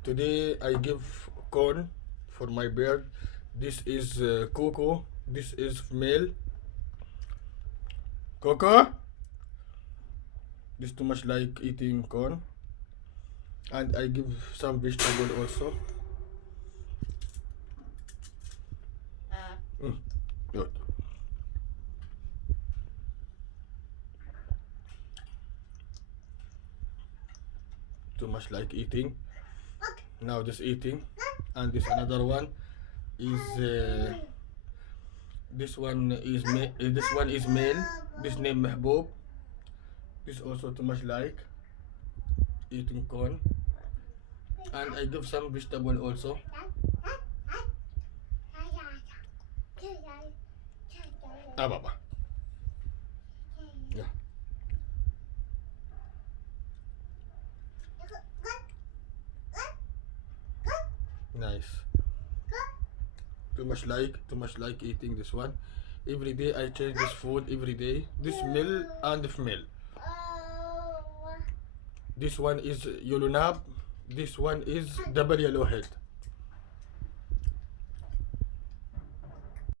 Today I give corn for my bird. This is Coco. This is male. Coco. This too much like eating corn. And I give some vegetable also. Good. Too much like eating. Now this eating, and this another one is this one is male. This name Mahbub. This also too much like eating corn, and I give some vegetable also. Baba. Yeah. Nice. Too much like eating this one. Every day I change this food every day. This male and female. This one is yellow nab. This one is double yellow head.